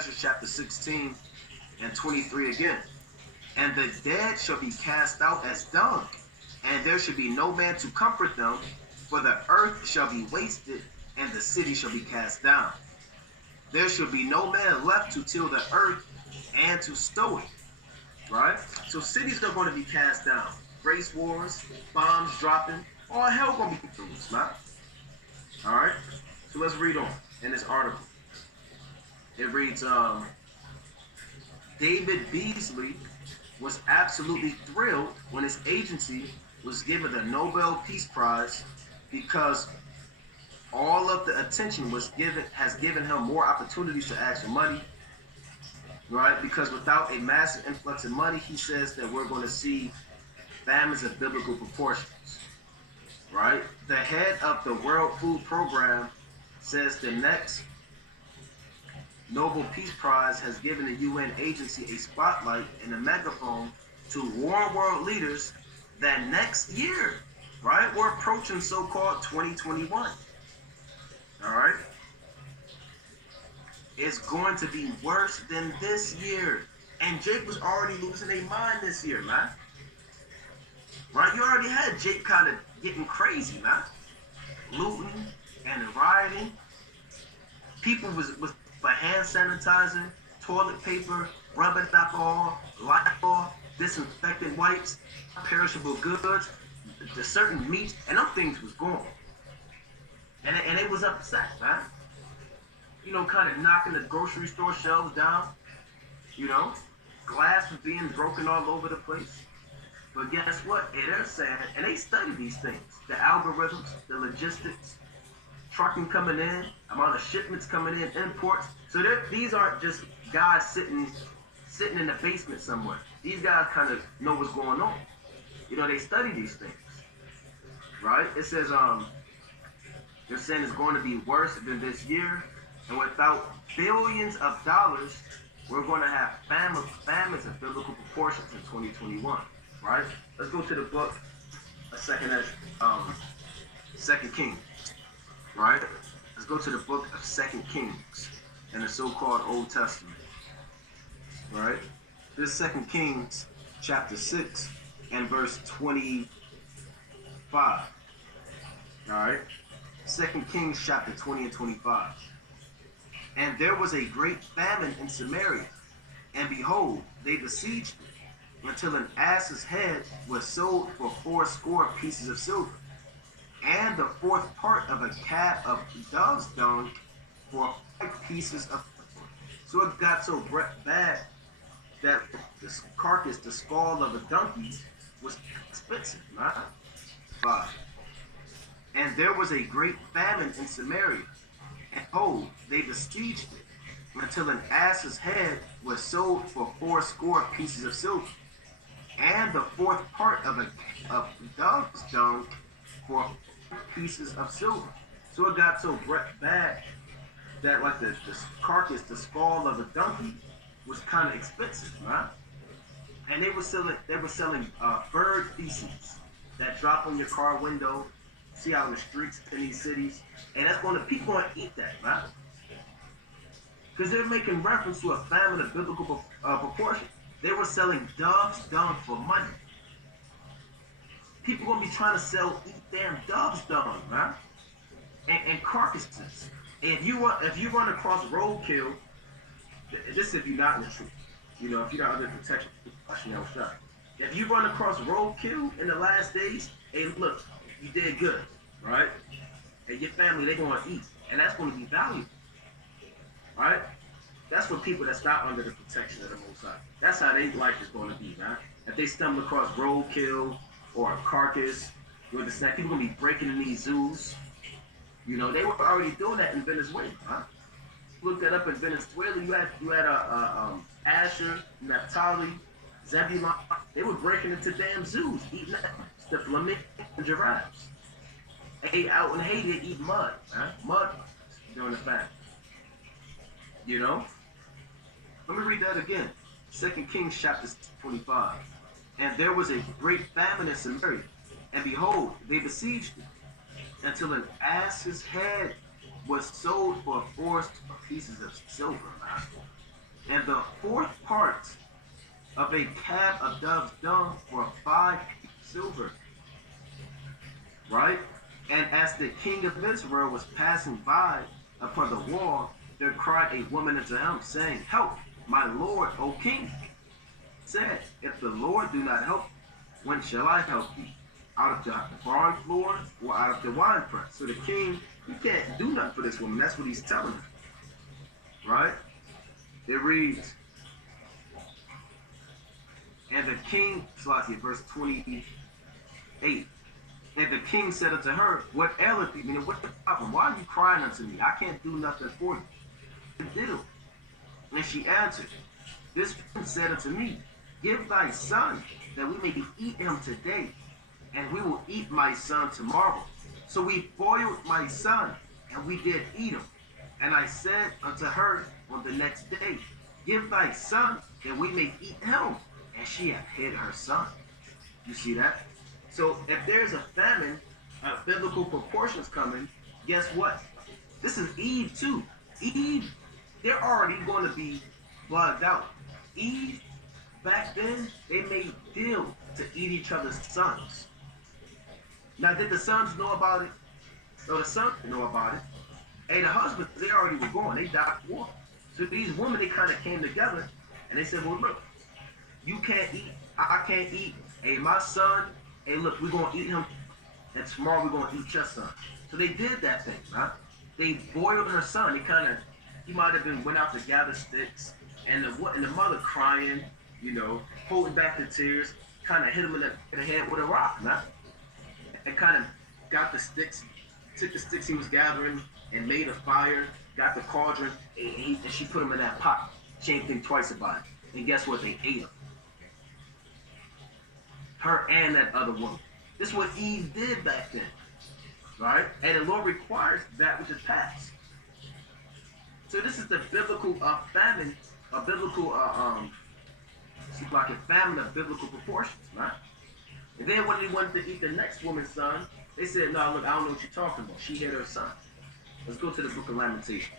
Ezra chapter 16 and 23 again. And the dead shall be cast out as dung, and there shall be no man to comfort them, for the earth shall be wasted, and the city shall be cast down. There shall be no man left to till the earth and to sow it. Right? So cities are going to be cast down. Race wars, bombs dropping, all hell going to be confused, man. All right? So let's read on in this article. It reads, David Beasley was absolutely thrilled when his agency was given the Nobel Peace Prize because all of the attention has given him more opportunities to ask for money, right? Because without a massive influx of money, he says that we're going to see famines of biblical proportions, right? The head of the World Food Program says the next Nobel Peace Prize has given the UN agency a spotlight and a megaphone to warn world leaders that next year, right, we're approaching so-called 2021, all right, it's going to be worse than this year. And Jake was already losing their mind this year, man. Right? You already had Jake kind of getting crazy, man. Looting and rioting. People was for hand sanitizer, toilet paper, rubbing alcohol, Lysol, disinfectant wipes, perishable goods, the certain meats, and them things was gone. And they was upset, man. You know, kind of knocking the grocery store shelves down. You know, glass was being broken all over the place. But guess what? They're saying, and they study these things, the algorithms, the logistics, trucking coming in, amount of shipments coming in, imports. So these aren't just guys sitting in the basement somewhere. These guys kind of know what's going on. You know, they study these things, right? It says, they're saying it's going to be worse than this year. And without billions of dollars, we're going to have famines of biblical proportions in 2021, right? Let's go to the book of Second Kings, right? Let's go to the book of Second Kings in the so-called Old Testament, right? This is Second Kings chapter 6 and verse 25, all right? Second Kings chapter 20 and 25. And there was a great famine in Samaria, and behold, they besieged it, until an ass's head was sold for 80 pieces of silver, and the fourth part of a cat of dove's dung for 5 pieces of silver. So it got so bad that the carcass, the skull of a donkey, was expensive, right? 5. And there was a great famine in Samaria, and behold, they besieged it, until an ass's head was sold for 80 pieces of silver, and the fourth part of dove's dung for 5 pieces of silver. So it got so bad that like the carcass, the skull of a donkey, was kind of expensive, right? And they were selling bird feces that drop on your car window. See out in the streets in these cities, and people going to eat that, right? Because they're making reference to a famine of biblical proportion. They were selling dove's dung for money. People going to be trying to eat damn dove's dung, right? And carcasses. And if you run across roadkill, this if you're not in the truth, you know, if you're not under protection, shot. If you run across roadkill in the last days, hey, look, you did good, right? And your family, they're going to eat, and that's going to be valuable, right? That's for people that's not under the protection of the Most High. That's how their life is going to be, right? If they stumble across roadkill or a carcass with the snack, people going to be breaking in these zoos. You know, they were already doing that in Venezuela, huh? Look that up in Venezuela. You had Asher, Naphtali, Zebulon. They were breaking into damn zoos, eating that. The flamingo and giraffes. They out in Haiti, they eat mud, right? Mud during the famine. You know? Let me read that again. 2 Kings chapter 25. And there was a great famine in Samaria, and behold, they besieged it, until an ass's head was sold for 4 pieces of silver. and the fourth part of a cab of dove's dung for 5 silver, right? And as the king of Israel was passing by upon the wall, there cried a woman unto him, saying, Help, my lord, O king. Said, If the Lord do not help, when shall I help thee? Out of the barn floor or out of the wine press? So the king, he can't do nothing for this woman. That's what he's telling her, right? It reads, and the king, verse 28, and the king said unto her, What aileth thee? Meaning, what's the problem? Why are you crying unto me? I can't do nothing for you. Do. And she answered, This one said unto me, Give thy son, that we may eat him today, and we will eat my son tomorrow. So we boiled my son, and we did eat him. And I said unto her on the next day, Give thy son, that we may eat him. And she hath hid her son. You see that? So if there's a famine, biblical proportions coming, guess what? This is Eve too. Eve, they're already going to be bugged out. Eve, back then, they made deals to eat each other's sons. Now, did the sons know about it? No, the sons didn't know about it. Hey, the husbands, they already were gone. They died for war. So these women, they kind of came together, and they said, well, look, you can't eat, I can't eat. Hey, my son, hey, look, we're going to eat him, and tomorrow we're going to eat your son. So they did that thing, right? They boiled her son. They kind of, he might have been, went out to gather sticks, and the mother crying, you know, holding back the tears, kind of hit him in the head with a rock, right? And kind of got the sticks, took the sticks he was gathering, and made a fire, got the cauldron, and she put him in that pot. She ain't think twice about it. And guess what? They ate him. Her and that other woman. This is what Eve did back then, right? And the Lord requires that which is past. So this is the biblical famine, a biblical, it's like a famine of biblical proportions, right? And then when they wanted to eat the next woman's son, they said, no, look, I don't know what you're talking about. She hid her son. Let's go to the book of Lamentations.